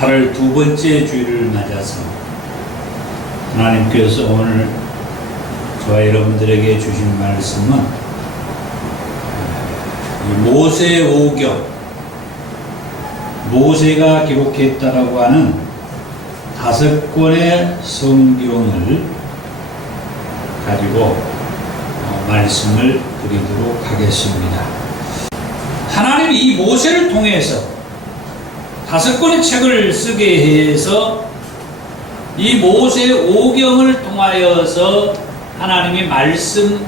8월 두 번째 주일을 맞아서 하나님께서 오늘 저와 여러분들에게 주신 말씀은 모세 오경, 모세가 기록했다라고 하는 5권의 성경을 가지고 말씀을 드리도록 하겠습니다. 하나님이 이 모세를 통해서 5권의 책을 쓰게 해서 이 모세 오경을 통하여서 하나님이 말씀하고자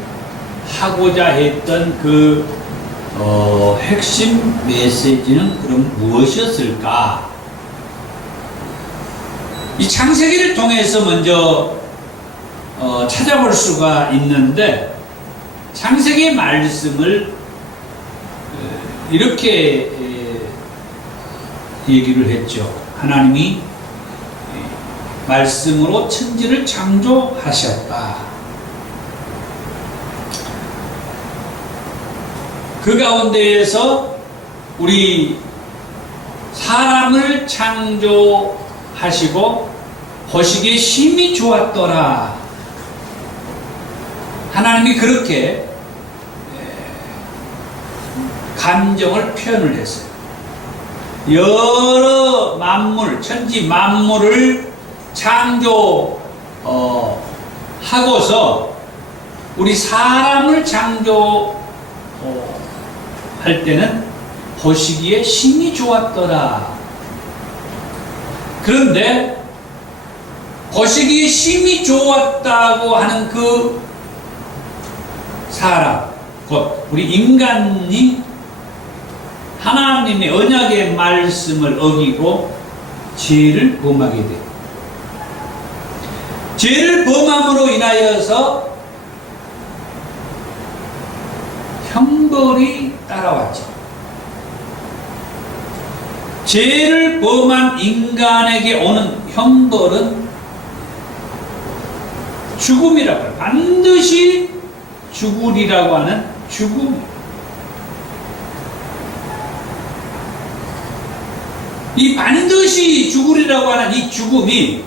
했던 그 핵심 메시지는 그럼 무엇이었을까? 이 창세기를 통해서 먼저 찾아볼 수가 있는데, 창세기의 말씀을 이렇게 얘기를 했죠. 하나님이 말씀으로 천지를 창조하셨다. 그 가운데에서 우리 사람을 창조하시고 보시기에 심히 좋았더라. 하나님이 그렇게 감정을 표현을 했어요. 여러 만물, 천지 만물을 창조하고서 우리 사람을 창조할 때는 보시기에 심히 좋았더라. 그런데 보시기에 심히 좋았다고 하는 그 사람, 곧 우리 인간이 하나님의 언약의 말씀을 어기고 죄를 범하게 돼요. 죄를 범함으로 인하여서 형벌이 따라왔죠. 죄를 범한 인간에게 오는 형벌은 죽음이라고 해요. 반드시 죽으리라고 하는 죽음. 이 반드시 죽으리라고 하는 이 죽음이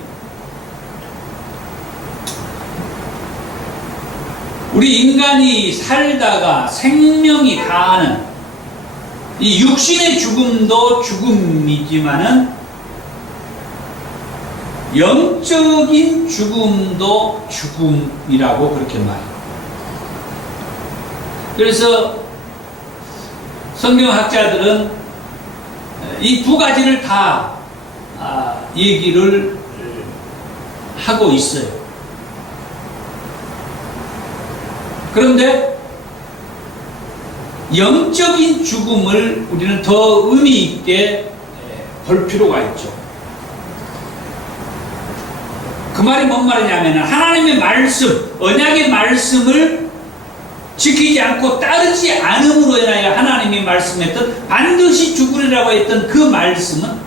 우리 인간이 살다가 생명이 다하는 이 육신의 죽음도 죽음이지만은 영적인 죽음도 죽음이라고 그렇게 말해요. 그래서 성경학자들은 이 두 가지를 다 얘기를 하고 있어요. 그런데 영적인 죽음을 우리는 더 의미 있게 볼 필요가 있죠. 그 말이 뭔 말이냐면, 하나님의 말씀, 언약의 말씀을 지키지 않고 따르지 않음으로 인하여 하나님이 말씀했던 반드시 죽으리라고 했던 그 말씀은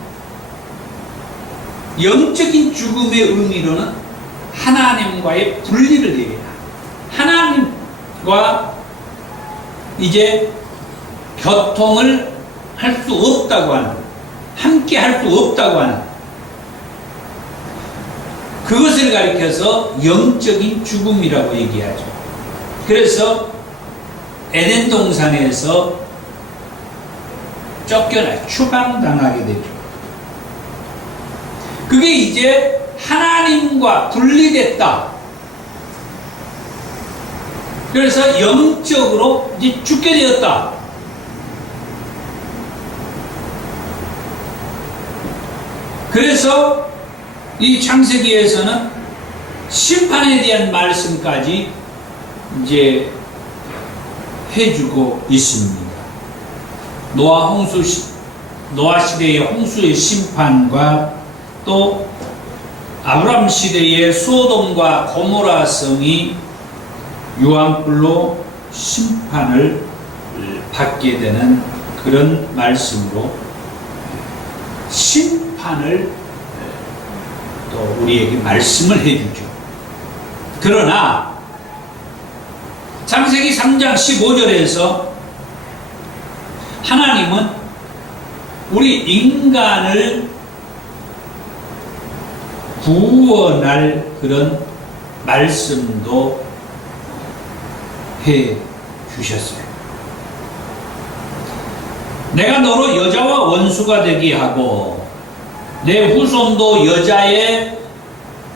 영적인 죽음의 의미로는 하나님과의 분리를 얘기해요. 하나님과 이제 교통을 할 수 없다고 하는, 함께 할 수 없다고 하는 그것을 가리켜서 영적인 죽음이라고 얘기하죠. 그래서 에덴 동산에서 쫓겨나 추방당하게 되죠. 그게 이제 하나님과 분리됐다. 그래서 영적으로 이제 죽게 되었다. 그래서 이 창세기에서는 심판에 대한 말씀까지 이제 해주고 있습니다. 노아 시대의 홍수의 심판과 또 아브람 시대의 소돔과 고모라 성이 유황불로 심판을 받게 되는 그런 말씀으로 심판을 또 우리에게 말씀을 해주죠. 그러나 창세기 3장 15절에서 하나님은 우리 인간을 구원할 그런 말씀도 해 주셨어요. 내가 너로 여자와 원수가 되게 하고 내 후손도 여자의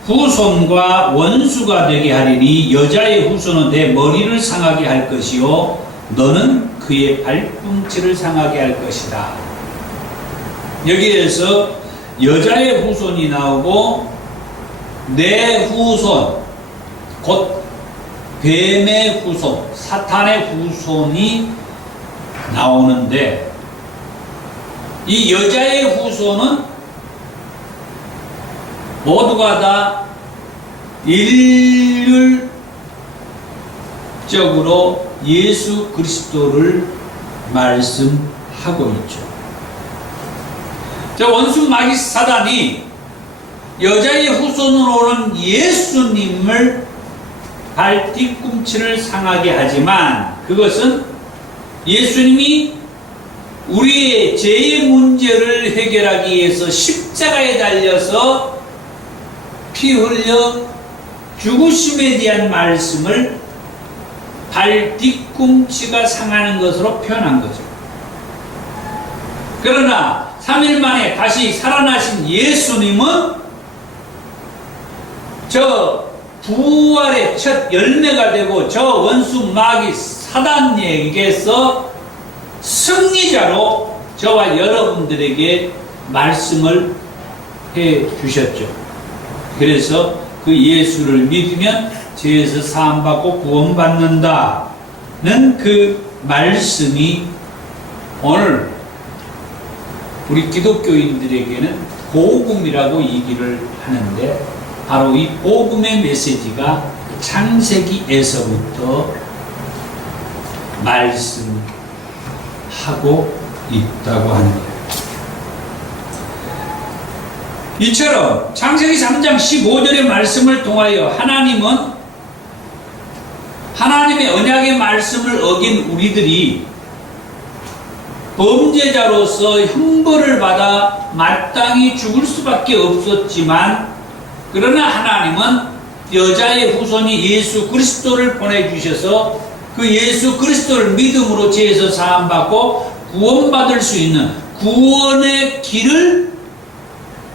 후손과 원수가 되게 하리니 여자의 후손은 내 머리를 상하게 할 것이요 너는 그의 발꿈치를 상하게 할 것이다. 여기에서 여자의 후손이 나오고 내 후손, 곧 뱀의 후손, 사탄의 후손이 나오는데 이 여자의 후손은 모두가 다 일률적으로 예수 그리스도를 말씀하고 있죠. 저 원수 마귀 사단이 여자의 후손으로 오는 예수님을 발 뒤꿈치를 상하게 하지만 그것은 예수님이 우리의 죄의 문제를 해결하기 위해서 십자가에 달려서 피 흘려 죽으심에 대한 말씀을 발 뒤꿈치가 상하는 것으로 표현한 거죠. 그러나 3일 만에 다시 살아나신 예수님은 저 부활의 첫 열매가 되고 저 원수 마귀 사단에게서 승리자로 저와 여러분들에게 말씀을 해 주셨죠. 그래서 그 예수를 믿으면 죄에서 사함받고 구원받는다는 그 말씀이 오늘 우리 기독교인들에게는 복음이라고 얘기를 하는데 바로 이 복음의 메시지가 창세기에서부터 말씀하고 있다고 하는 거예요. 이처럼 창세기 3장 15절의 말씀을 통하여 하나님은 하나님의 언약의 말씀을 어긴 우리들이 범죄자로서 형벌을 받아 마땅히 죽을 수밖에 없었지만 그러나 하나님은 여자의 후손이 예수 그리스도를 보내주셔서 그 예수 그리스도를 믿음으로 죄에서 사함받고 구원받을 수 있는 구원의 길을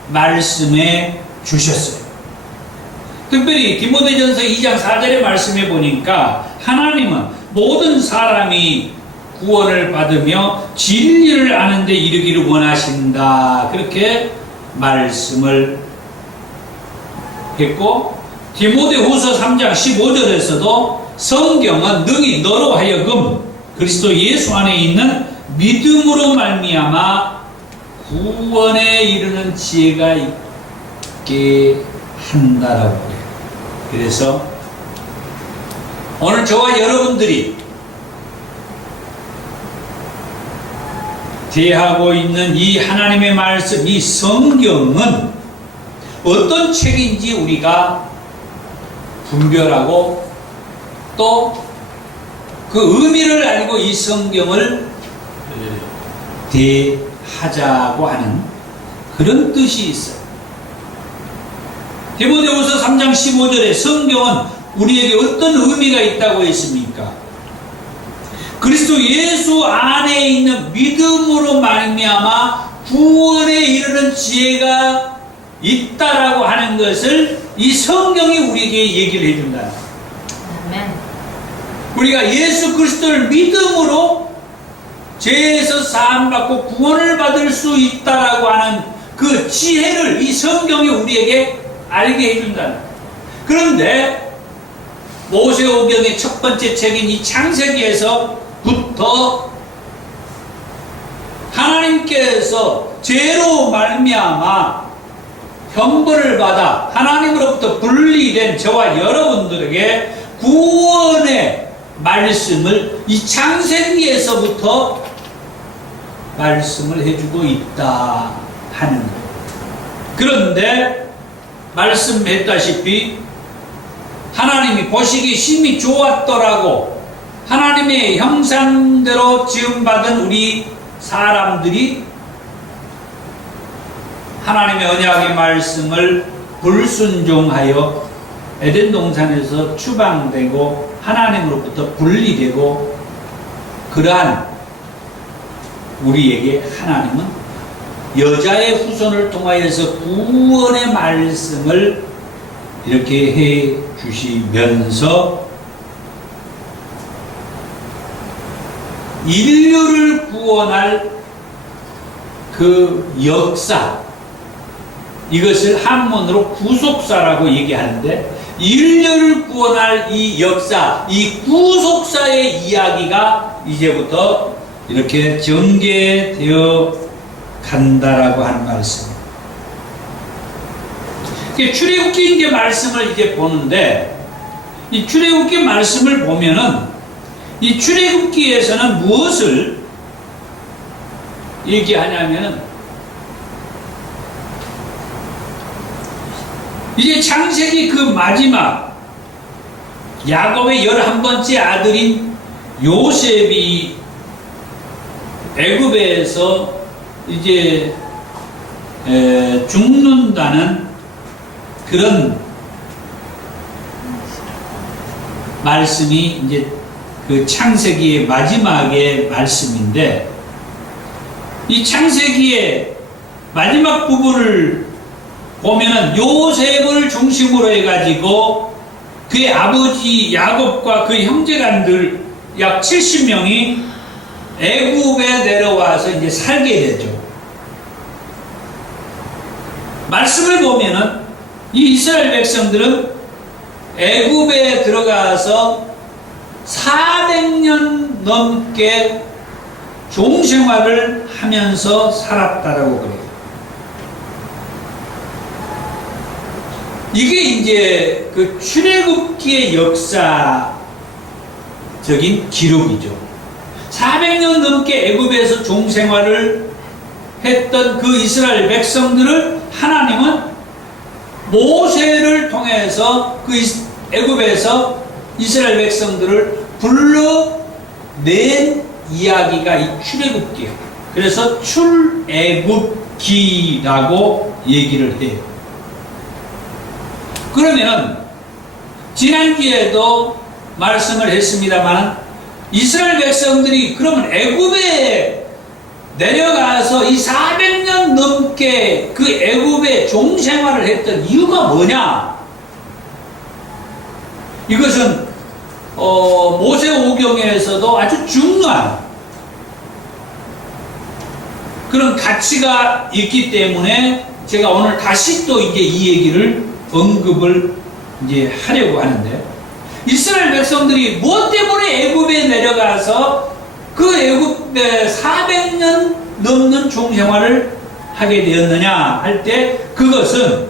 말씀해 주셨어요. 특별히 디모데전서 2장 4절의 말씀해 보니까 하나님은 모든 사람이 구원을 받으며 진리를 아는 데 이르기를 원하신다. 그렇게 말씀을 했고 디모데후서 3장 15절에서도 성경은 능히 너로 하여금 그리스도 예수 안에 있는 믿음으로 말미암아 구원에 이르는 지혜가 있게 한다라고 해요. 그래서 오늘 저와 여러분들이 대하고 있는 이 하나님의 말씀, 이 성경은 어떤 책인지 우리가 분별하고 또 그 의미를 알고 이 성경을 대하자고 하는 그런 뜻이 있어요. 디모데후서 3장 15절에 성경은 우리에게 어떤 의미가 있다고 했습니까? 그리스도 예수 안에 있는 믿음으로 말미암아 구원에 이르는 지혜가 있다라고 하는 것을 이 성경이 우리에게 얘기를 해준다. 아멘. 우리가 예수 그리스도를 믿음으로 죄에서 사함받고 구원을 받을 수 있다라고 하는 그 지혜를 이 성경이 우리에게 알게 해준다. 그런데 모세오경의 첫 번째 책인 이 창세기에서부터 하나님께서 죄로 말미암아 형벌을 받아 하나님으로부터 분리된 저와 여러분들에게 구원의 말씀을 이 창세기에서부터 말씀을 해주고 있다 하는 거예요. 그런데 말씀했다시피 하나님이 보시기 심히 좋았더라고 하나님의 형상대로 지음받은 우리 사람들이 하나님의 언약의 말씀을 불순종하여 에덴 동산에서 추방되고 하나님으로부터 분리되고, 그러한 우리에게 하나님은 여자의 후손을 통하여서 구원의 말씀을 이렇게 해 주시면서 인류를 구원할 그 역사, 이것을 한문으로 구속사라고 얘기하는데, 인류를 구원할 이 역사, 이 구속사의 이야기가 이제부터 이렇게 전개되어 간다라고 하는 말씀입니다. 출애굽기 이제 말씀을 이제 보는데, 이 출애굽기 말씀을 보면은 이 출애굽기에서는 무엇을 얘기하냐면은, 이제 창세기 그 마지막 야곱의 11번째 아들인 요셉이 애굽에서 이제 죽는다는 그런 말씀이 이제 그 창세기의 마지막의 말씀인데, 이 창세기의 마지막 부분을 보면은 요셉을 중심으로 해가지고 그의 아버지 야곱과 그 형제간들 약 70명이 애굽에 내려와서 이제 살게 되죠. 말씀을 보면은 이 이스라엘 백성들은 애굽에 들어가서 400년 넘게 종생활을 하면서 살았다라고 그래요. 이게 이제 그 출애굽기의 역사적인 기록이죠. 400년 넘게 애굽에서 종생활을 했던 그 이스라엘 백성들을 하나님은 모세를 통해서 그 애굽에서 이스라엘 백성들을 불러낸 이야기가 이 출애굽기예요. 그래서 출애굽기라고 얘기를 해요. 그러면은 지난주에도 말씀을 했습니다만, 이스라엘 백성들이 그러면 애굽에 내려가서 이 400년 넘게 그 애굽에 종생활을 했던 이유가 뭐냐? 이것은 모세오경에서도 아주 중요한 그런 가치가 있기 때문에 제가 오늘 다시 또 이제 이 얘기를 언급을 이제 하려고 하는데, 이스라엘 백성들이 무엇 때문에 애굽에 내려가서 그 애굽에 400년 넘는 종생활을 하게 되었느냐 할 때, 그것은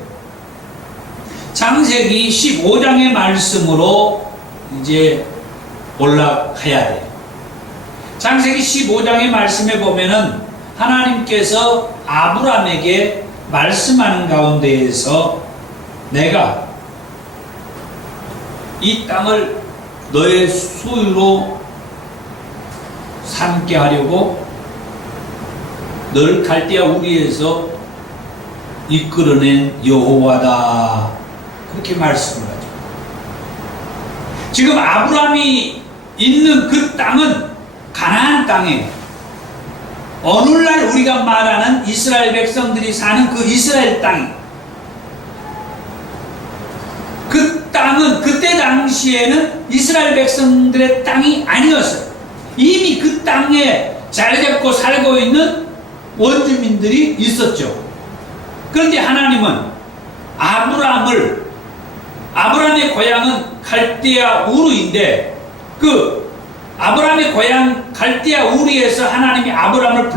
창세기 15장의 말씀으로 이제 올라가야 돼요. 창세기 15장의 말씀에 보면은 하나님께서 아브라함에게 말씀하는 가운데에서 내가 이 땅을 너의 소유로 삼게 하려고 너를 갈대아 우리에서 이끌어낸 여호와다, 그렇게 말씀을 하죠. 지금 아브라함이 있는 그 땅은 가나안 땅이에요. 오늘날 우리가 말하는 이스라엘 백성들이 사는 그 이스라엘 땅이에요. 그 땅은 그때 당시에는 이스라엘 백성들의 땅이 아니었어요. 이미 그 땅에 자리 잡고 살고 있는 원주민들이 있었죠. 그런데 하나님은 아브라함의 고향은 갈대아 우르인데, 그 아브라함의 고향 갈대아 우르에서 하나님이 아브라함을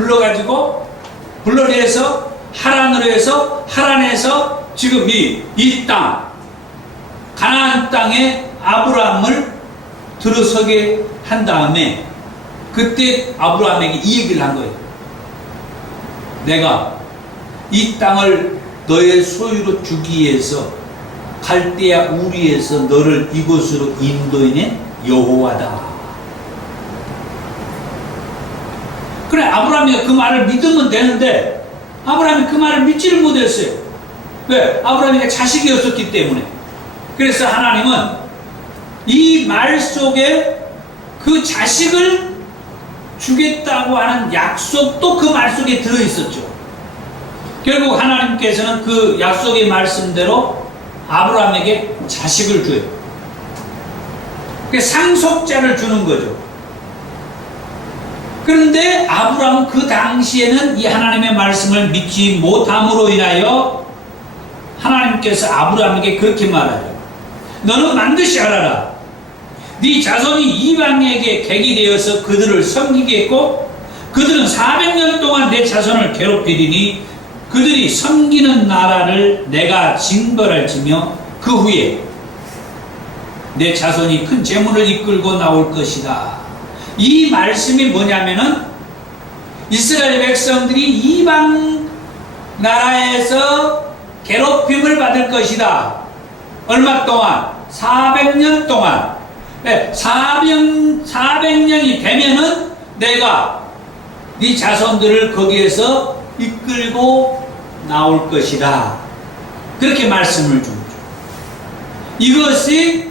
불러내서 하란으로 해서, 하란에서 지금 이 땅 가나안 땅에 아브라함을 들어서게 한 다음에, 그때 아브라함에게 이 얘기를 한 거예요. 내가 이 땅을 너의 소유로 주기 위해서 갈대아 우리에서 너를 이곳으로 인도해낸 여호와다. 그래, 아브라함이 그 말을 믿으면 되는데 아브라함이 그 말을 믿지를 못했어요. 왜? 아브라함에게 자식이 없었기 때문에. 그래서 하나님은 이 말 속에 그 자식을 주겠다고 하는 약속도 그 말 속에 들어있었죠. 결국 하나님께서는 그 약속의 말씀대로 아브라함에게 자식을 줘요. 그 상속자를 주는 거죠. 그런데 아브라함은 그 당시에는 이 하나님의 말씀을 믿지 못함으로 인하여 하나님께서 아브라함에게 그렇게 말하죠. 너는 반드시 알아라. 네 자손이 이방에게 객이 되어서 그들을 섬기겠고 그들은 400년 동안 내 자손을 괴롭히리니 그들이 섬기는 나라를 내가 징벌할지며 그 후에 내 자손이 큰 재물을 이끌고 나올 것이다. 이 말씀이 뭐냐면은 이스라엘 백성들이 이방 나라에서 괴롭힘을 받을 것이다. 얼마 동안? 400년 동안. 400년이 되면은 내가 네 자손들을 거기에서 이끌고 나올 것이다. 그렇게 말씀을 줍니다. 이것이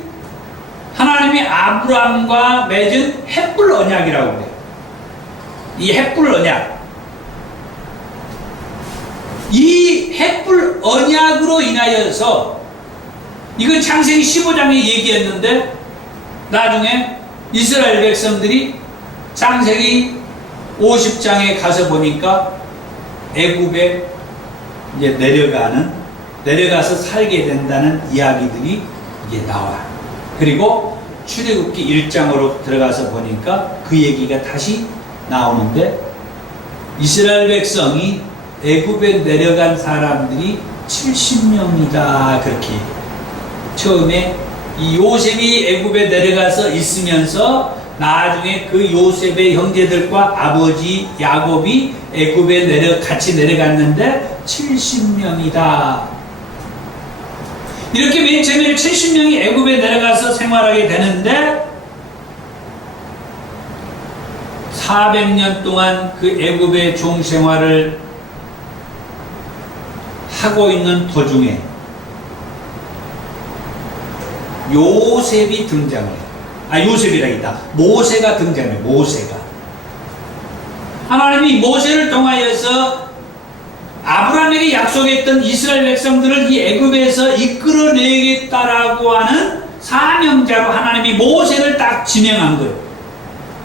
하나님이 아브라함과 맺은 헷불 언약이라고 해요. 이 헷불 언약. 이 헷불 언약으로 인하여서 이건 창세기 15장에 얘기했는데 나중에 이스라엘 백성들이 창세기 50장에 가서 보니까 애굽에 이제 내려가서 살게 된다는 이야기들이 이제 나와요. 그리고 출애굽기 1장으로 들어가서 보니까 그 얘기가 다시 나오는데 이스라엘 백성이 애굽에 내려간 사람들이 70명이다 그렇게 처음에 이 요셉이 애굽에 내려가서 있으면서 나중에 그 요셉의 형제들과 아버지 야곱이 애굽에 같이 내려갔는데 70명이다. 이렇게 맨 처음에 70명이 애굽에 내려가서 생활하게 되는데 400년 동안 그 애굽의 종 생활을 하고 있는 도중에 요셉이 등장을 해요. 요셉이라기다. 모세가 등장해요. 모세가. 하나님이 모세를 통하여서 아브라함에게 약속했던 이스라엘 백성들을 이 애굽에서 이끌어내겠다라고 하는 사명자로 하나님이 모세를 딱 지명한 거예요.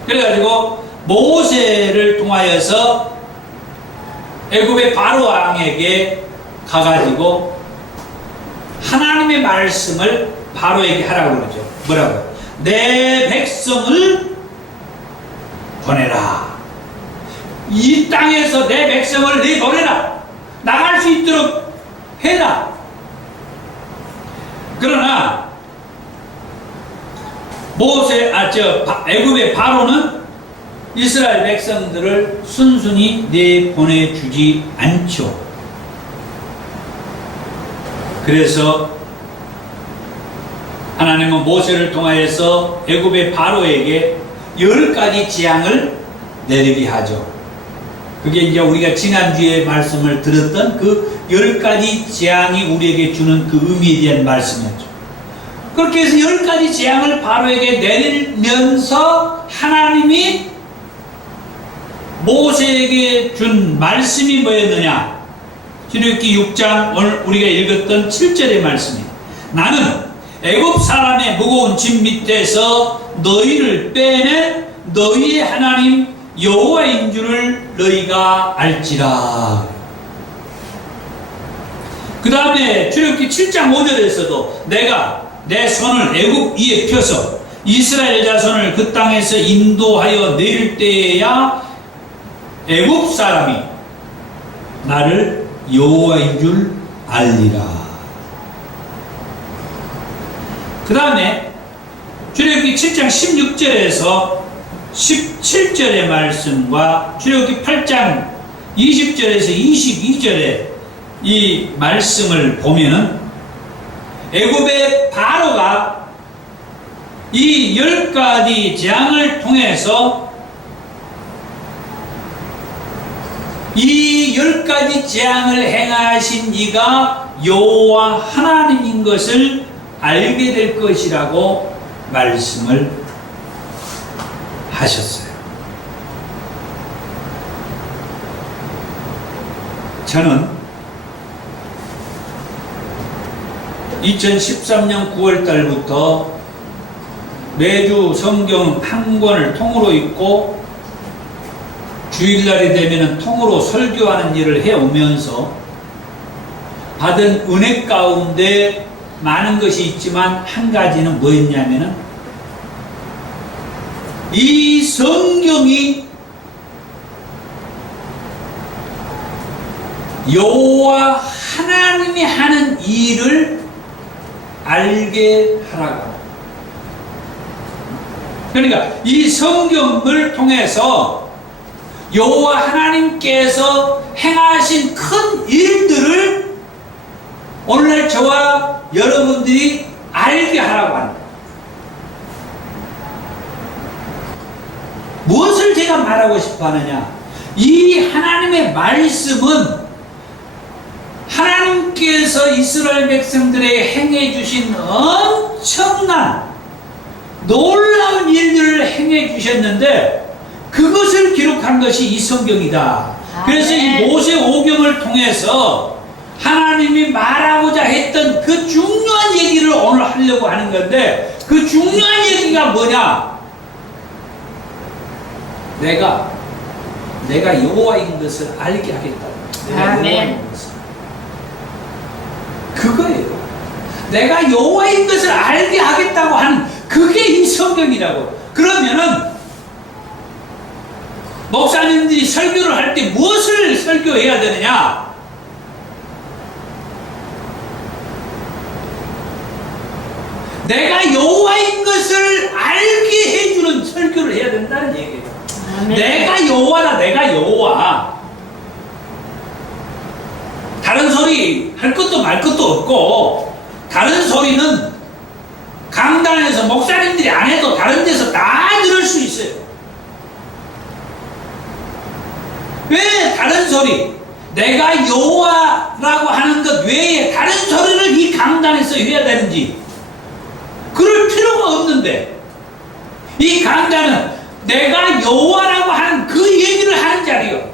그래가지고 모세를 통하여서 애굽의 바로 왕에게 가가지고 하나님의 말씀을 바로에게 하라고 그러죠. 뭐라고요? 내 백성을 보내라. 이 땅에서 내 백성을 내보내라. 나갈 수 있도록 해라. 그러나 애굽의 바로는 이스라엘 백성들을 순순히 내보내주지 않죠. 그래서 하나님은 모세를 통하여서 애굽의 바로에게 10가지 재앙을 내리게 하죠. 그게 이제 우리가 지난주에 말씀을 들었던 그 10가지 재앙이 우리에게 주는 그 의미에 대한 말씀이었죠. 그렇게 해서 10가지 재앙을 바로에게 내리면서 하나님이 모세에게 준 말씀이 뭐였느냐? 출애굽기 6장 오늘 우리가 읽었던 7절의 말씀이에요. 나는 애굽 사람의 무거운 짐 밑에서 너희를 빼낸 너희의 하나님 여호와인 줄을 너희가 알지라. 그 다음에 출애굽기 7장 5절에서도 내가 내 손을 애굽 위에 펴서 이스라엘 자손을 그 땅에서 인도하여 낼 때에야 애굽 사람이 나를 여호와인 줄 알리라. 그 다음에 출애굽기 7장 16절에서 17절의 말씀과 출애굽기 8장 20절에서 22절의 이 말씀을 보면은 애굽의 바로가 이 10가지 재앙을 통해서 이 10가지 재앙을 행하신 이가 여호와 하나님인 것을 알게 될 것이라고 말씀을 하셨어요. 저는 2013년 9월 달부터 매주 성경 한 권을 통으로 읽고 주일날이 되면 통으로 설교하는 일을 해오면서 받은 은혜 가운데 많은 것이 있지만 한 가지는 뭐였냐면은 이 성경이 여호와 하나님이 하는 일을 알게 하라고. 그러니까 이 성경을 통해서 여호와 하나님께서 행하신 큰 일들을 오늘날 저와 여러분들이 알게 하라고 합니다. 무엇을 제가 말하고 싶어 하느냐? 이 하나님의 말씀은 하나님께서 이스라엘 백성들에게 행해 주신 엄청난 놀라운 일들을 행해 주셨는데 그것을 기록한 것이 이 성경이다. 그래서 이 모세 오경을 통해서 하나님이 말하고자 했던 그 중요한 얘기를 오늘 하려고 하는 건데 그 중요한 얘기가 뭐냐? 내가 여호와인 것을 알게 하겠다. 내가 여호와인 것을. 그거예요. 내가 여호와인 것을 알게 하겠다고 하는 그게 이 성경이라고. 그러면은 목사님들이 설교를 할 때 무엇을 설교해야 되느냐? 내가 여호와인 것을 알게 해주는 설교를 해야 된다는 얘기예요. 아멘. 내가 여호와다. 내가 여호와. 다른 소리 할 것도 말 것도 없고 다른 소리는 강단에서 목사님들이 안 해도 다른 데서 다 들을 수 있어요. 왜 다른 소리? 내가 여호와라고 하는 것 외에 다른 소리를 이 강단에서 해야 되는지 그럴 필요가 없는데 이 강단은 내가 여호와라고 하는 그 얘기를 하는 자리요.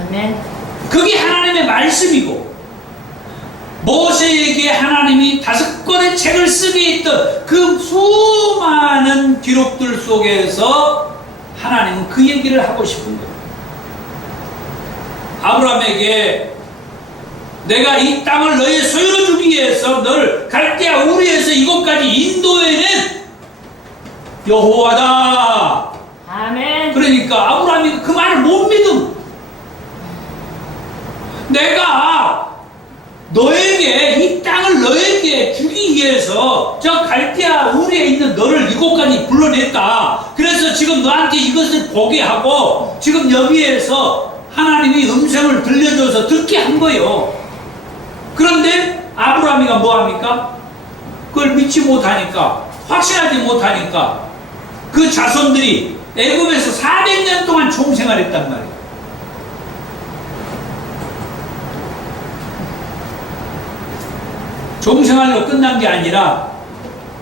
아멘. 그게 하나님의 말씀이고 모세에게 하나님이 5권의 책을 쓰게 했던 그 수많은 기록들 속에서 하나님은 그 얘기를 하고 싶은 거예요. 아브라함에게 내가 이 땅을 너의 소유로 주기 위해서 너를 갈대아 우르에서 이곳까지 인도해낸 여호와다. 아멘. 그러니까 아브라함이 그 말을 못 믿음. 내가 너에게 이 땅을 너에게 주기 위해서 저 갈대아 우르에 있는 너를 이곳까지 불러냈다. 그래서 지금 너한테 이것을 보게 하고 지금 여기에서 하나님이 음성을 들려줘서 듣게 한 거예요. 그런데 아브라함이가 뭐합니까? 그걸 믿지 못하니까 확신하지 못하니까 그 자손들이 애굽에서 400년 동안 종생활했단 말이에요. 종생활로 끝난 게 아니라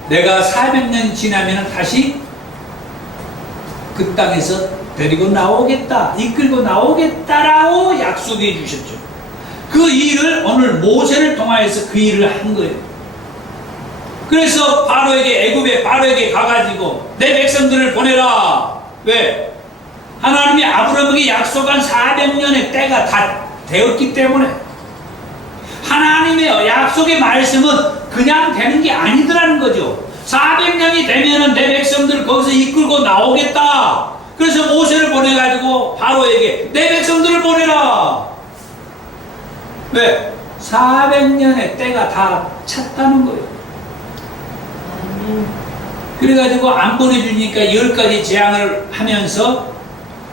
내가 400년 지나면 다시 그 땅에서 데리고 나오겠다, 이끌고 나오겠다라고 약속해 주셨죠. 그 일을 오늘 모세를 통하여서 그 일을 한 거예요. 그래서 바로에게 애굽에 바로에게 가가지고 내 백성들을 보내라. 왜? 하나님이 아브라함에게 약속한 400년의 때가 다 되었기 때문에 하나님의 약속의 말씀은 그냥 되는 게 아니더라는 거죠. 400년이 되면은 내 백성들을 거기서 이끌고 나오겠다. 그래서 모세를 보내가지고 바로에게 내 백성들을 보내라. 왜? 400년의 때가 다 찼다는 거예요. 그래가지고 안 보내주니까 10가지 재앙을 하면서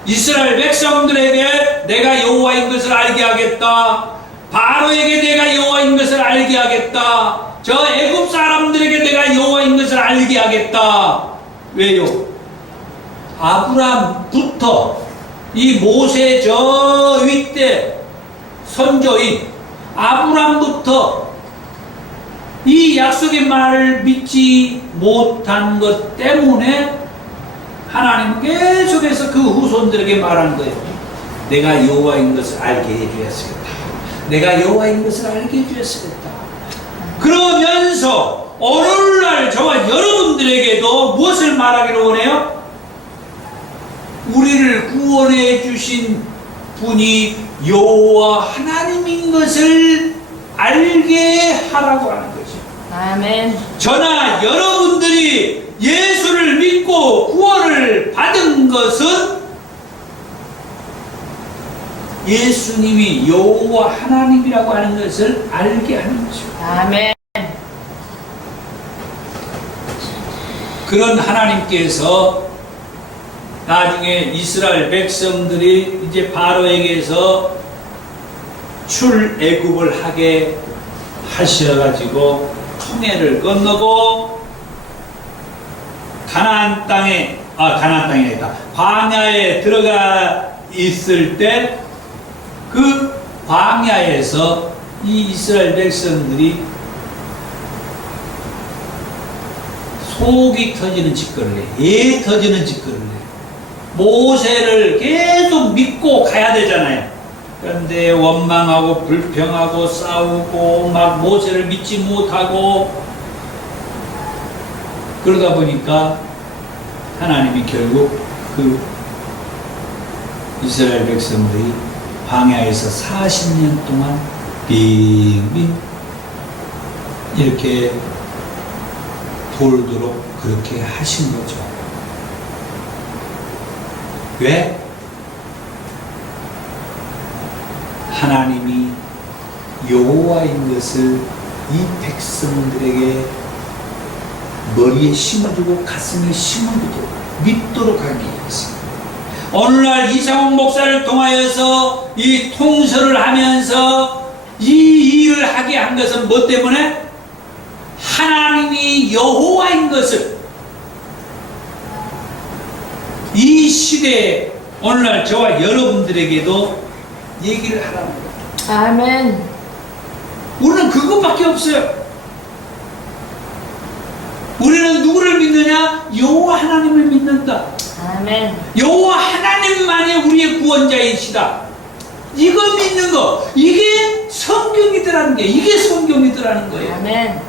이스라엘 백성들에게 내가 여호와인 것을 알게 하겠다. 바로에게 내가 여호와인 것을 알게 하겠다. 저 애굽 사람들에게 내가 여호와인 것을 알게 하겠다. 왜요? 아브라함부터 이 모세 저 윗대 선조인 아브람부터 이 약속의 말을 믿지 못한 것 때문에 하나님은 계속해서 그 후손들에게 말한 거예요. 내가 여호와인 것을 알게 해주었으겠다. 내가 여호와인 것을 알게 해주었으겠다. 그러면서 오늘날 저와 여러분들에게도 무엇을 말하기로 원해요? 우리를 구원해 주신 분이 여호와 하나님인 것을 알게 하라고 하는 거죠. 아멘. 저나 여러분들이 예수를 믿고 구원을 받은 것은 예수님이 여호와 하나님이라고 하는 것을 알게 하는 거죠. 아멘. 그런 하나님께서 나중에 이스라엘 백성들이 이제 바로에게서 출애굽을 하게 하셔가지고 통해를 건너고 가나안 땅에 가나안 땅이 아니다 광야에 들어가 있을 때 그 광야에서 이 이스라엘 백성들이 속이 터지는 짓거리를 해. 애 터지는 짓거리를 해. 모세를 계속 믿고 가야 되잖아요. 그런데 원망하고 불평하고 싸우고 막 모세를 믿지 못하고 그러다 보니까 하나님이 결국 그 이스라엘 백성들이 광야에서 40년 동안 빙빙 이렇게 돌도록 그렇게 하신 거죠. 왜? 하나님이 여호와인 것을 이 백성들에게 머리에 심어주고 가슴에 심어주도록 믿도록 하기 위해서 오늘날 이상훈 목사를 통하여서 이 통솔을 하면서 이 일을 하게 한 것은 뭐 때문에? 하나님이 여호와인 것을 이 시대에 오늘날 저와 여러분들에게도 얘기를 하라는 거예요. 아멘. 우리는 그것밖에 없어요. 우리는 누구를 믿느냐? 여호와 하나님을 믿는다. 아멘. 여호와 하나님만이 우리의 구원자이시다. 이거 믿는 거, 이게 성경이더라는 게, 이게 성경이더라는 거예요. 아멘.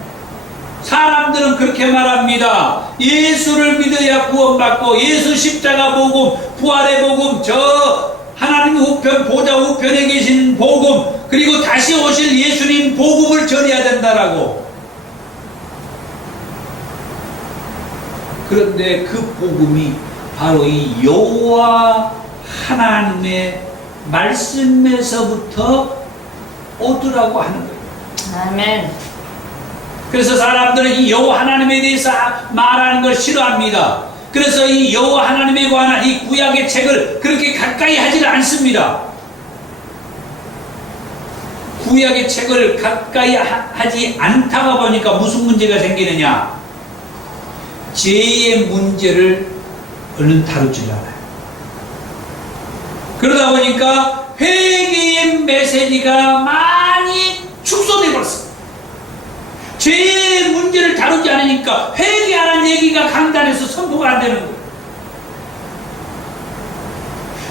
사람들은 그렇게 말합니다. 예수를 믿어야 구원받고 예수 십자가 복음, 부활의 복음, 저 하나님 우편, 보좌 우편에 계신 복음, 그리고 다시 오실 예수님 복음을 전해야 된다라고. 그런데 그 복음이 바로 이 여호와 하나님의 말씀에서부터 오더라고 하는 거예요. 아멘. 그래서 사람들은 이 여호와 하나님에 대해서 말하는 걸 싫어합니다. 그래서 이 여호와 하나님에 관한 이 구약의 책을 그렇게 가까이 하지를 않습니다. 구약의 책을 가까이 하지 않다가 보니까 무슨 문제가 생기느냐? 죄의 문제를 얼른 다루질 않아요. 그러다 보니까 회개의 메시지가 많이 축소돼 버렸어요. 죄의 문제를 다루지 않으니까 회개하라는 얘기가 강단에서 선포가 안 되는 거예요.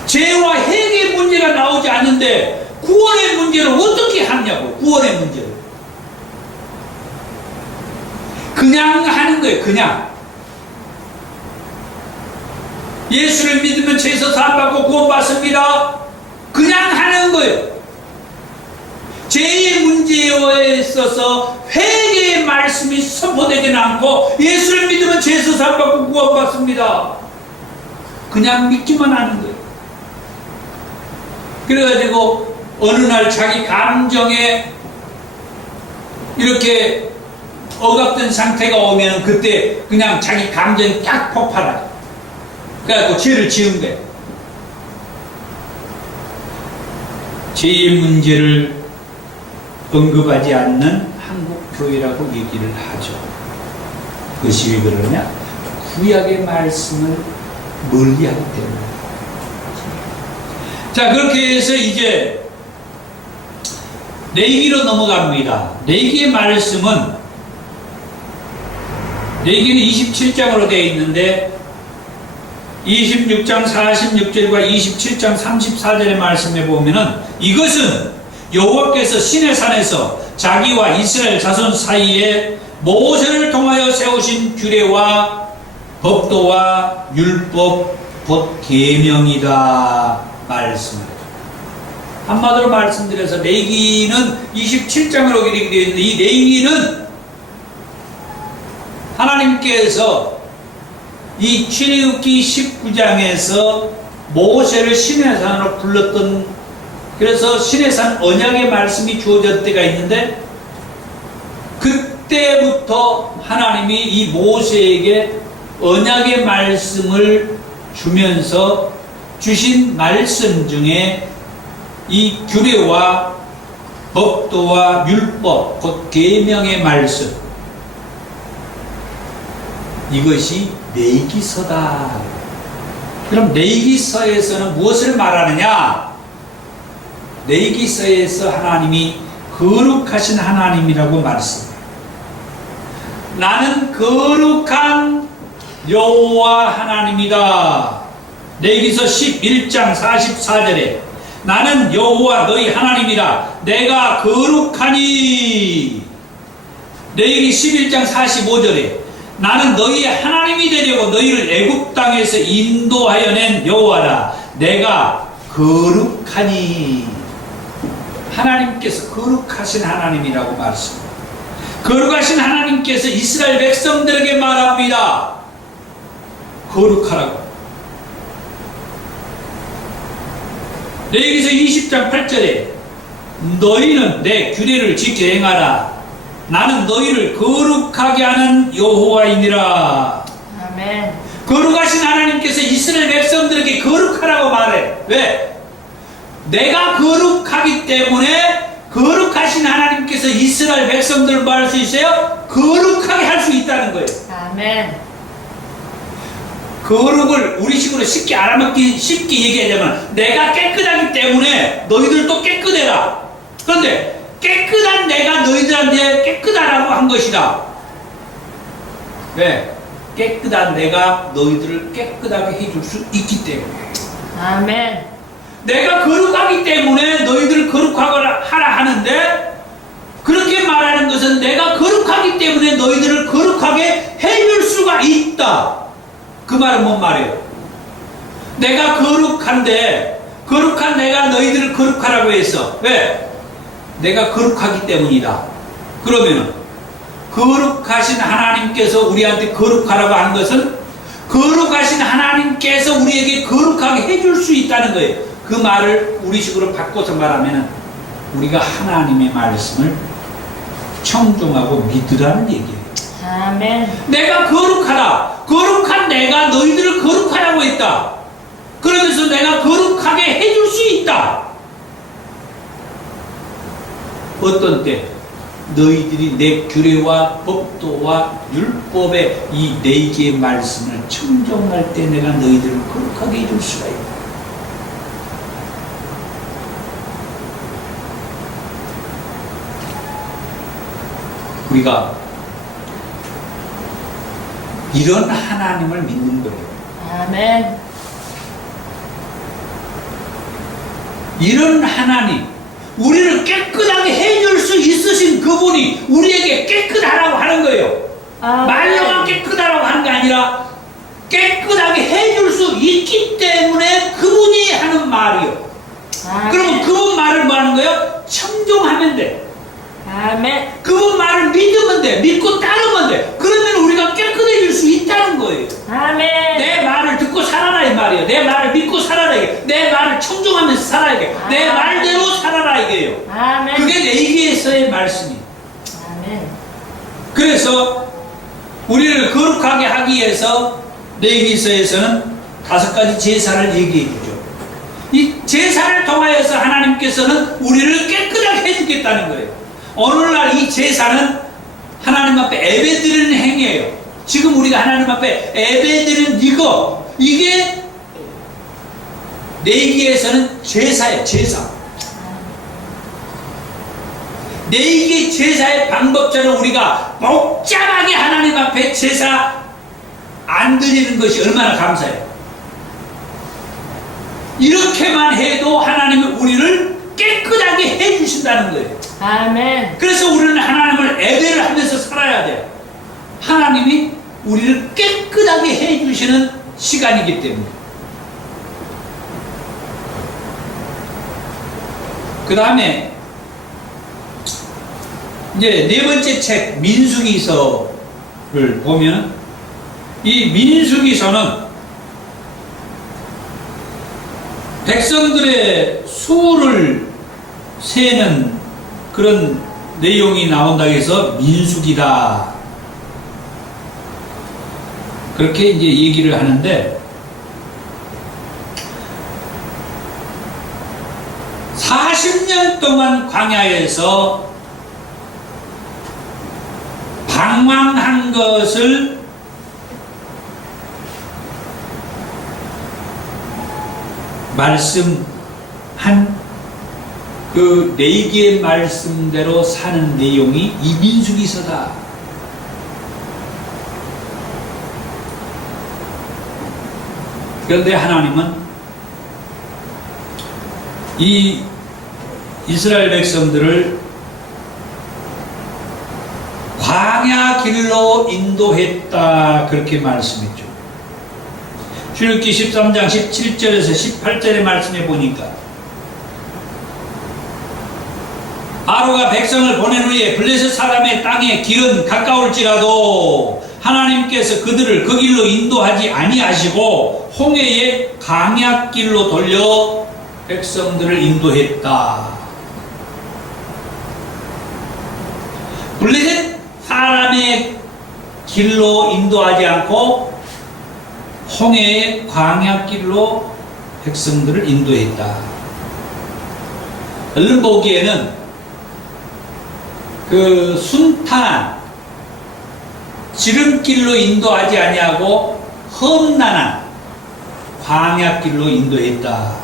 죄와 회개의 문제가 나오지 않는데 구원의 문제를 어떻게 하냐고. 구원의 문제를 그냥 하는 거예요. 그냥 예수를 믿으면 죄에서 사함받고 구원받습니다. 그냥 하는 거예요. 죄의 문제에 있어서 회개의 말씀이 선포되지는 않고 예수를 믿으면 죄에서 사함받고 구원받습니다. 그냥 믿기만 하는 거예요. 그래가지고 어느 날 자기 감정에 이렇게 억압된 상태가 오면 그때 그냥 자기 감정이 딱 폭발해요. 그래갖고 죄를 지은 거예요. 죄의 문제를 언급하지 않는 한국교회라고 얘기를 하죠. 그것이 왜 그러냐? 구약의 말씀을 멀리하기 때문에. 자, 그렇게 해서 이제 레위기로 넘어갑니다. 레위기의 말씀은 레위기는 27장으로 되어 있는데 26장 46절과 27장 34절의 말씀에 보면은 이것은 여호와께서 시내 산에서 자기와 이스라엘 자손 사이에 모세를 통하여 세우신 규례와 법도와 율법 곧 계명이다 말씀합니다. 한마디로 말씀드려서 레위기는 27장으로 기록이 되어 있는데 이 레위기는 하나님께서 이 출애굽기 19장에서 모세를 시내산으로 불렀던, 그래서 시내산 언약의 말씀이 주어질 때가 있는데 그때부터 하나님이 이 모세에게 언약의 말씀을 주면서 주신 말씀 중에 이 규례와 법도와 율법 곧 계명의 말씀, 이것이 레위기서다. 그럼 레위기서에서는 무엇을 말하느냐? 레위기서에서 하나님이 거룩하신 하나님이라고 말했습니다. 나는 거룩한 여호와 하나님이다. 레위기서 11장 44절에 나는 여호와 너희 하나님이라 내가 거룩하니. 레위기 11장 45절에 나는 너희의 하나님이 되려고 너희를 애굽 땅에서 인도하여 낸 여호와라 내가 거룩하니. 하나님께서 거룩하신 하나님이라고 말했습니다. 거룩하신 하나님께서 이스라엘 백성들에게 말합니다. 거룩하라고. 레위기서 20장 8절에 너희는 내 규례를 지켜 행하라 나는 너희를 거룩하게 하는 여호와이니라. 아멘. 거룩하신 하나님께서 이스라엘 백성들에게 거룩하라고 말해. 왜? 내가 거룩하기 때문에 거룩하신 하나님께서 이스라엘 백성들을 뭐 할 수 있어요? 거룩하게 할 수 있다는 거예요. 아멘. 거룩을 우리식으로 쉽게 알아먹기 쉽게 얘기하자면 내가 깨끗하기 때문에 너희들도 깨끗해라. 그런데 깨끗한 내가 너희들한테 깨끗하라고 한 것이다. 왜? 깨끗한 내가 너희들을 깨끗하게 해줄 수 있기 때문에. 아멘. 내가 거룩하기 때문에 너희들을 거룩하라 하라 하는데 그렇게 말하는 것은 내가 거룩하기 때문에 너희들을 거룩하게 해줄 수가 있다. 그 말은 뭔 말이에요? 내가 거룩한데 거룩한 내가 너희들을 거룩하라고 했어. 왜? 내가 거룩하기 때문이다. 그러면은 거룩하신 하나님께서 우리한테 거룩하라고 하는 것은 거룩하신 하나님께서 우리에게 거룩하게 해줄 수 있다는 거예요. 그 말을 우리식으로 바꿔서 말하면 우리가 하나님의 말씀을 청종하고 믿으라는 얘기예요. 아멘. 내가 거룩하다. 거룩한 내가 너희들을 거룩하라고 했다. 그러면서 내가 거룩하게 해줄 수 있다. 어떤 때? 너희들이 내 규례와 법도와 율법의 이 네 개의 말씀을 청종할 때 내가 너희들을 거룩하게 해줄 수가 있다. 우리가 이런 하나님을 믿는 거예요. 아멘. 이런 하나님, 우리를 깨끗하게 해줄 수 있으신 그분이 우리에게 깨끗하라고 하는 거예요. 아멘. 말로만 깨끗하라고 하는 게 아니라 깨끗하게 해줄 수 있기 때문에 그분이 하는 말이요. 아멘. 그러면 그분 말을 뭐 하는 거예요? 청종하면 돼. 아멘. 그분 말을 믿으면 돼. 믿고 따르면 돼. 그러면 우리가 깨끗해질 수 있다는 거예요. 아멘. 내 말을 듣고 살아라 이 말이에요. 내 말을 믿고 살아라 이게. 내 말을 청종하면서 살아야 돼. 내 말대로 살아라 이게요. 아멘. 그게 레위기에서의 말씀이에요. 아멘. 그래서 우리를 거룩하게 하기 위해서 레위기서에서는 5가지 제사를 얘기해 주죠. 이 제사를 통하여서 하나님께서는 우리를 깨끗하게 해주겠다는 거예요. 오늘날 이 제사는 하나님 앞에 예배드리는 행위예요. 지금 우리가 하나님 앞에 예배드리는 이게 레위기에서는 제사예요, 제사. 레위기 제사의 방법처럼 우리가 복잡하게 하나님 앞에 제사 안 드리는 것이 얼마나 감사해요. 이렇게만 해도 하나님은 우리를 깨끗하게 해주신다는 거예요. 아멘. 그래서 우리는 하나님을 예배를 하면서 살아야 돼요. 하나님이 우리를 깨끗하게 해주시는 시간이기 때문에. 그 다음에 이제 네 번째 책 민수기서를 보면 이 민수기서는 백성들의 수를 세는 그런 내용이 나온다고 해서 민수기다 그렇게 이제 얘기를 하는데 40년 동안 광야에서 방황한 것을 말씀한 그 레위기의 말씀대로 사는 내용이 이 민수기서다. 그런데 하나님은 이 이스라엘 백성들을 광야 길로 인도했다 그렇게 말씀했죠. 출애굽기 13장 17절에서 18절의 말씀에 보니까 아로가 백성을 보낸 후에 블레셋 사람의 땅의 길은 가까울지라도 하나님께서 그들을 그 길로 인도하지 아니하시고 홍해의 강약길로 돌려 백성들을 인도했다. 블레셋 사람의 길로 인도하지 않고 홍해의 광야길로 백성들을 인도했다. 얼른 보기에는 그 순탄 지름길로 인도하지 아니하고 험난한 광야길로 인도했다.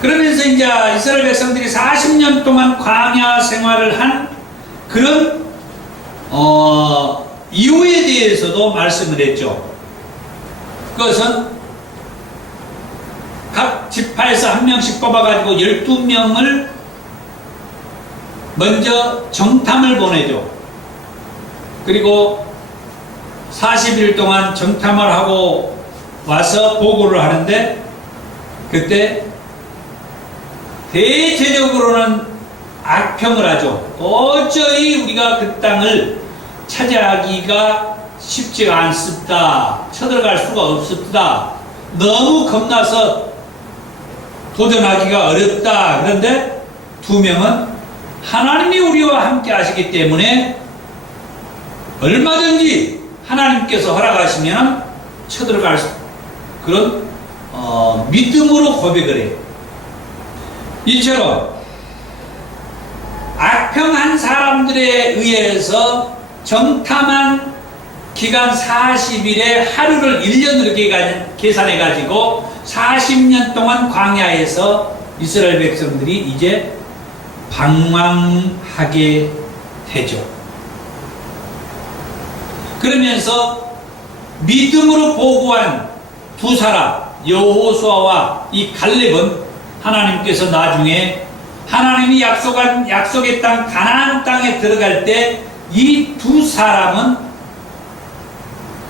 그러면서 이제 이스라엘 백성들이 40년 동안 광야 생활을 한 그런 이유에 대해서도 말씀을 했죠. 그것은 각 지파에서 한 명씩 뽑아가지고 12명을 먼저 정탐을 보내죠. 그리고 40일 동안 정탐을 하고 와서 보고를 하는데 그때 대체적으로는 악평을 하죠. 도저히 우리가 그 땅을 차지하기가 쉽지가 않습니다. 쳐들어갈 수가 없습니다. 너무 겁나서 도전하기가 어렵다. 그런데 두 명은 하나님이 우리와 함께 하시기 때문에 얼마든지 하나님께서 허락하시면 쳐들어갈 그런 믿음으로 고백을 해요. 이처럼 악평한 사람들에 의해서 정탐한 기간 40일에 하루를 1년으로 계산해 가지고 40년 동안 광야에서 이스라엘 백성들이 이제 방황하게 되죠. 그러면서 믿음으로 보고한 두 사람 여호수아와 이 갈렙은 하나님께서 나중에 하나님이 약속한 약속의 땅 가나안 땅에 들어갈 때 이 두 사람은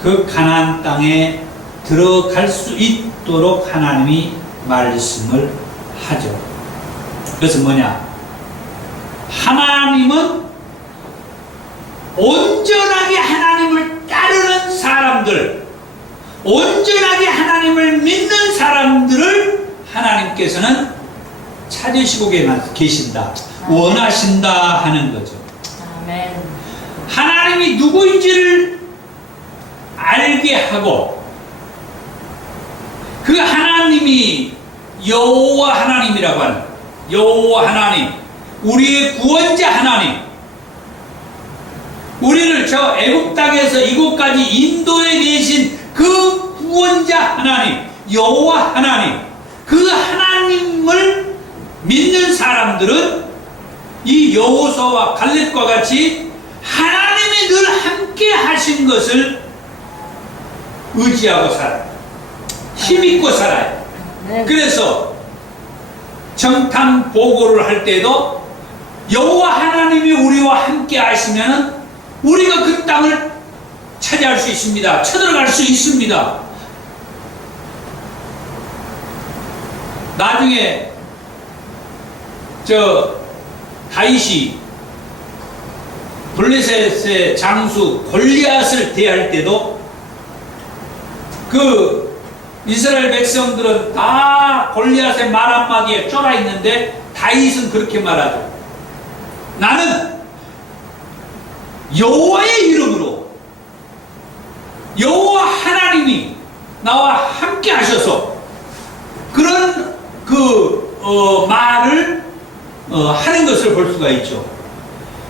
그 가나안 땅에 들어갈 수 있도록 하나님이 말씀을 하죠. 그래서 뭐냐? 하나님은 온전하게 하나님을 따르는 사람들, 온전하게 하나님을 믿는 사람들을 하나님께서는 찾으시고 계신다, 원하신다 하는 거죠. 아멘. 하나님이 누구인지를 알게 하고 그 하나님이 여호와 하나님이라고 하는 여호와 하나님, 우리의 구원자 하나님, 우리를 저 애굽 땅에서 이곳까지 인도해 계신 그 구원자 하나님, 여호와 하나님, 그 하나님을 믿는 사람들은 이 여호수아와 갈렙과 같이 하나님이 늘 함께 하신 것을 의지하고 살아요. 힘입고 살아요. 네. 그래서 정탐 보고를 할 때도 여호와 하나님이 우리와 함께 하시면 우리가 그 땅을 차지할 수 있습니다. 쳐들어갈 수 있습니다. 나중에 다윗이 블레셋의 장수 골리앗을 대할 때도 그 이스라엘 백성들은 다 골리앗의 말 한마디에 쫄아 있는데 다윗은 그렇게 말하죠. 나는 여호와의 이름으로 여호와 하나님이 나와 함께 하셔서 그런 말을 하는 것을 볼 수가 있죠.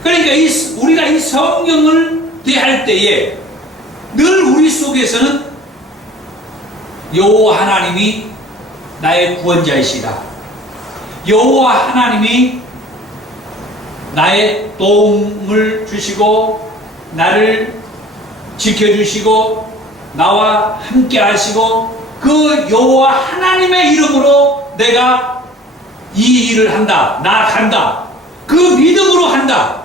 그러니까 우리가 이 성경을 대할 때에 늘 우리 속에서는 여호와 하나님이 나의 구원자이시다. 여호와 하나님이 나의 도움을 주시고 나를 지켜주시고 나와 함께 하시고 그 여호와 하나님의 이름으로 내가 이 일을 한다, 나아간다, 그 믿음으로 한다.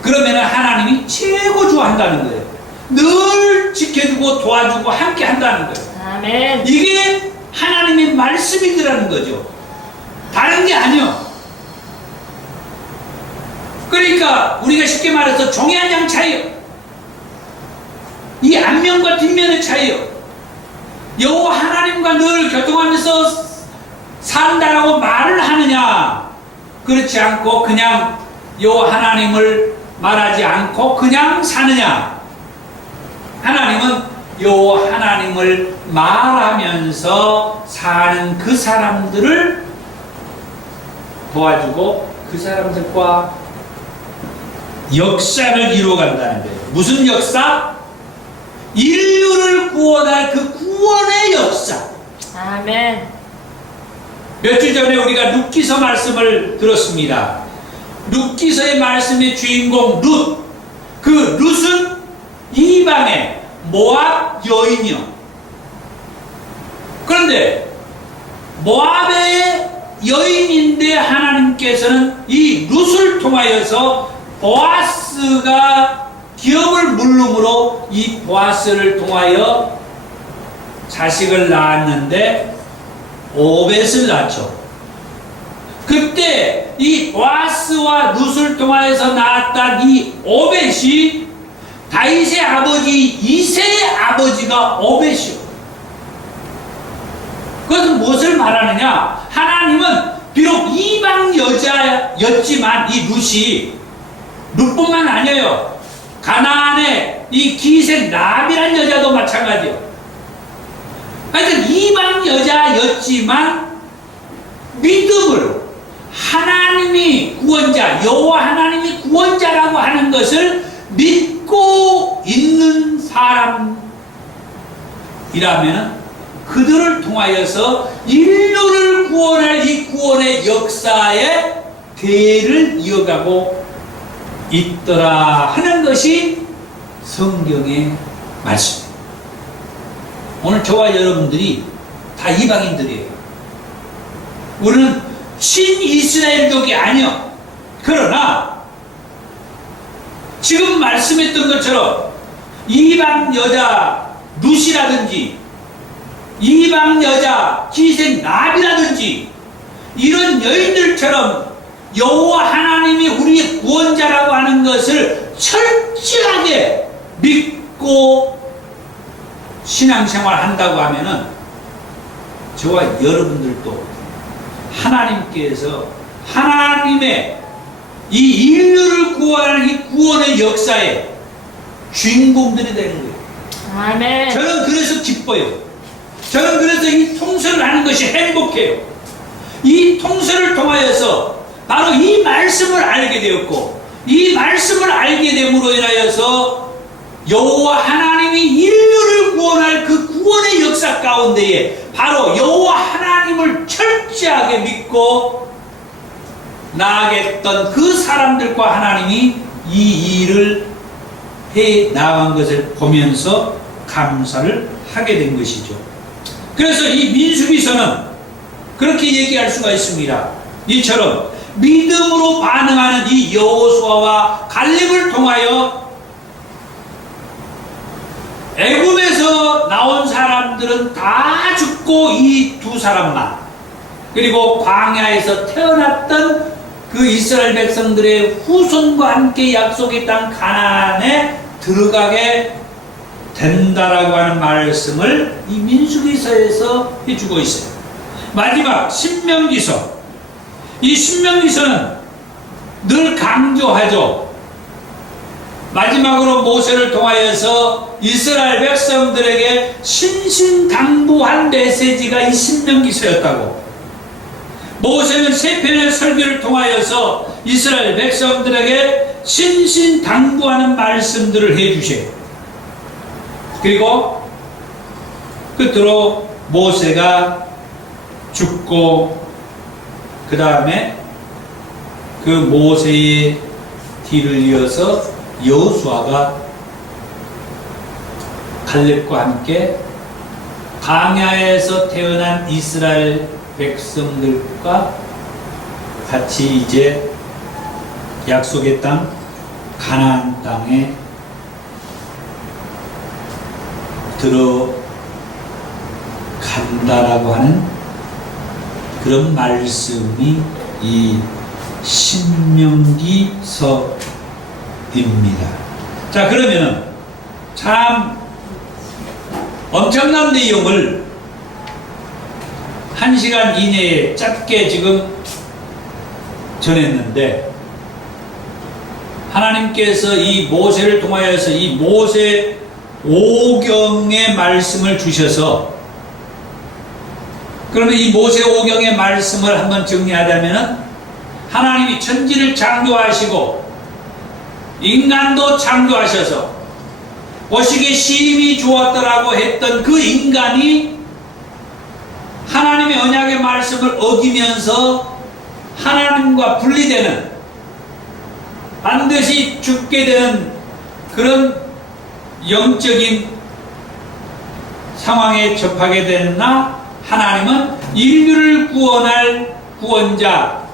그러면 하나님이 최고 좋아한다는 거예요. 늘 지켜주고 도와주고 함께 한다는 거예요. 아멘. 이게 하나님의 말씀이더라는 거죠. 다른 게 아니요. 그러니까 우리가 쉽게 말해서 종이 한 장 차이요. 이 앞면과 뒷면의 차이요. 여호와 하나님과 늘 교통하면서 산다라고 말을 하느냐, 그렇지 않고 그냥 여호와 하나님을 말하지 않고 그냥 사느냐. 하나님은 여호와 하나님을 말하면서 사는 그 사람들을 도와주고 그 사람들과 역사를 이루어간다는 거예요. 무슨 역사? 인류를 구원할 그 구원의 역사. 아멘. 몇 주 전에 우리가 룻기서 말씀을 들었습니다. 룻기서의 말씀의 주인공 룻. 그 룻은 이방의 모압 여인이요. 그런데 모압의 여인인데 하나님께서는 이 룻을 통하여서 보아스가 기업을 물름으로 이 보아스를 통하여 자식을 낳았는데 오벳을 낳죠. 그때 이 보아스와 룻을 통하여서 낳았던 이 오벳이 다윗의 아버지 이새의 아버지가 오벳이요. 그것은 무엇을 말하느냐? 하나님은 비록 이방 여자였지만 이 룻뿐만 아니에요. 가나안의 이 기생 라합이란 여자도 마찬가지예요. 하여튼 이방 여자였지만 믿음으로 하나님이 구원자, 여호와 하나님이 구원자라고 하는 것을 믿고 있는 사람이라면 그들을 통하여서 인류를 구원할 이 구원의 역사에 대를 이어가고 있더라 하는 것이 성경의 말씀입니다. 오늘 저와 여러분들이 다 이방인들이에요. 우리는 친이스라엘족이 아니요. 그러나 지금 말씀했던 것처럼 이방 여자 룻이라든지 이방 여자 기생 라합이라든지 이런 여인들처럼 여호와 하나님이 우리의 구원자라고 하는 것을 철저하게 믿고 신앙생활 한다고 하면은 저와 여러분들도 하나님께서 하나님의 이 인류를 구원하는 이 구원의 역사에 주인공들이 되는 거예요. 아멘. 저는 그래서 기뻐요. 저는 그래서 이 통솔을 하는 것이 행복해요. 이 통솔을 통하여서 바로 이 말씀을 알게 되었고 이 말씀을 알게 됨으로 인하여서 여호와 하나님이 인류를 구원할 그 구원의 역사 가운데에 바로 여호와 하나님을 철저하게 믿고 나아갔던 그 사람들과 하나님이 이 일을 해 나간 것을 보면서 감사를 하게 된 것이죠. 그래서 이 민수기서는 그렇게 얘기할 수가 있습니다. 이처럼 믿음으로 반응하는 이 여호수아와 갈렙을 통하여 애굽에서 나온 사람들은 다 죽고 이 두 사람만, 그리고 광야에서 태어났던 그 이스라엘 백성들의 후손과 함께 약속의 땅 가나안에 들어가게 된다라고 하는 말씀을 이 민수기서에서 해주고 있어요. 마지막 신명기서, 이 신명기서는 늘 강조하죠. 마지막으로 모세를 통하여서 이스라엘 백성들에게 신신당부한 메시지가 이 신명기서였다고. 모세는 세 편의 설교를 통하여서 이스라엘 백성들에게 신신당부하는 말씀들을 해주세요. 그리고 끝으로 모세가 죽고 그 다음에 그 모세의 뒤를 이어서 여호수아가 갈렙과 함께 광야에서 태어난 이스라엘 백성들과 같이 이제 약속의 땅 가나안 땅에 들어간다라고 하는 그런 말씀이 이 신명기서입니다. 자, 그러면 참 엄청난 내용을 1시간 이내에 짧게 지금 전했는데, 하나님께서 이 모세를 통하여서 이 모세 오경의 말씀을 주셔서, 그러면 이 모세 오경의 말씀을 한번 정리하자면은 하나님이 천지를 창조하시고 인간도 창조하셔서 보시기에 심히 좋았더라고 했던 그 인간이 하나님의 언약의 말씀을 어기면서 하나님과 분리되는, 반드시 죽게 되는 그런 영적인 상황에 접하게 되나, 하나님은 인류를 구원할 구원자,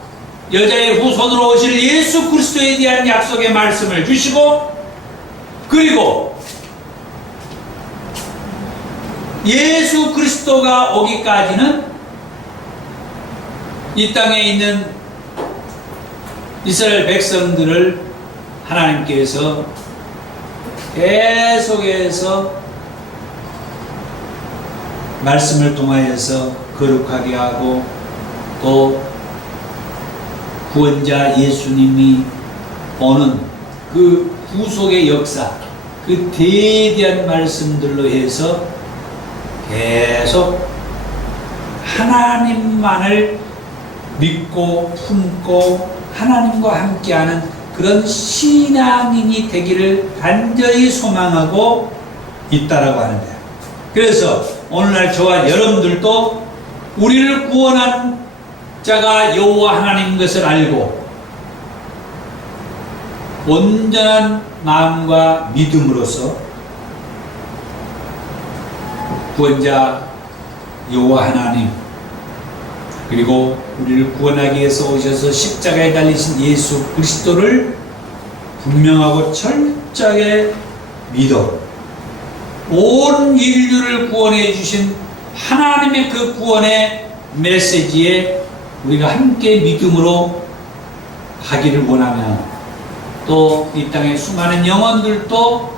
여자의 후손으로 오실 예수 그리스도에 대한 약속의 말씀을 주시고, 그리고 예수 그리스도가 오기까지는 이 땅에 있는 이스라엘 백성들을 하나님께서 계속해서 말씀을 통하여서 거룩하게 하고, 또 구원자 예수님이 오는 그 구속의 역사, 그 대대한 말씀들로 해서 계속 하나님만을 믿고 품고 하나님과 함께하는 그런 신앙인이 되기를 간절히 소망하고 있다라고 하는데요. 그래서 오늘날 저와 여러분들도 우리를 구원한 자가 여호와 하나님인 것을 알고 온전한 마음과 믿음으로써 구원자 여호와 하나님, 그리고 우리를 구원하기 위해서 오셔서 십자가에 달리신 예수 그리스도를 분명하고 철저하게 믿어 온 인류를 구원해 주신 하나님의 그 구원의 메시지에 우리가 함께 믿음으로 가기를 원하면, 또 이 땅의 수많은 영혼들도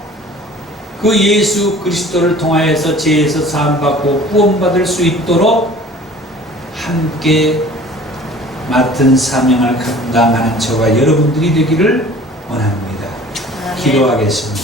그 예수 그리스도를 통하여서 죄에서 사함받고 구원받을 수 있도록 함께 맡은 사명을 감당하는 저와 여러분들이 되기를 원합니다. 기도하겠습니다.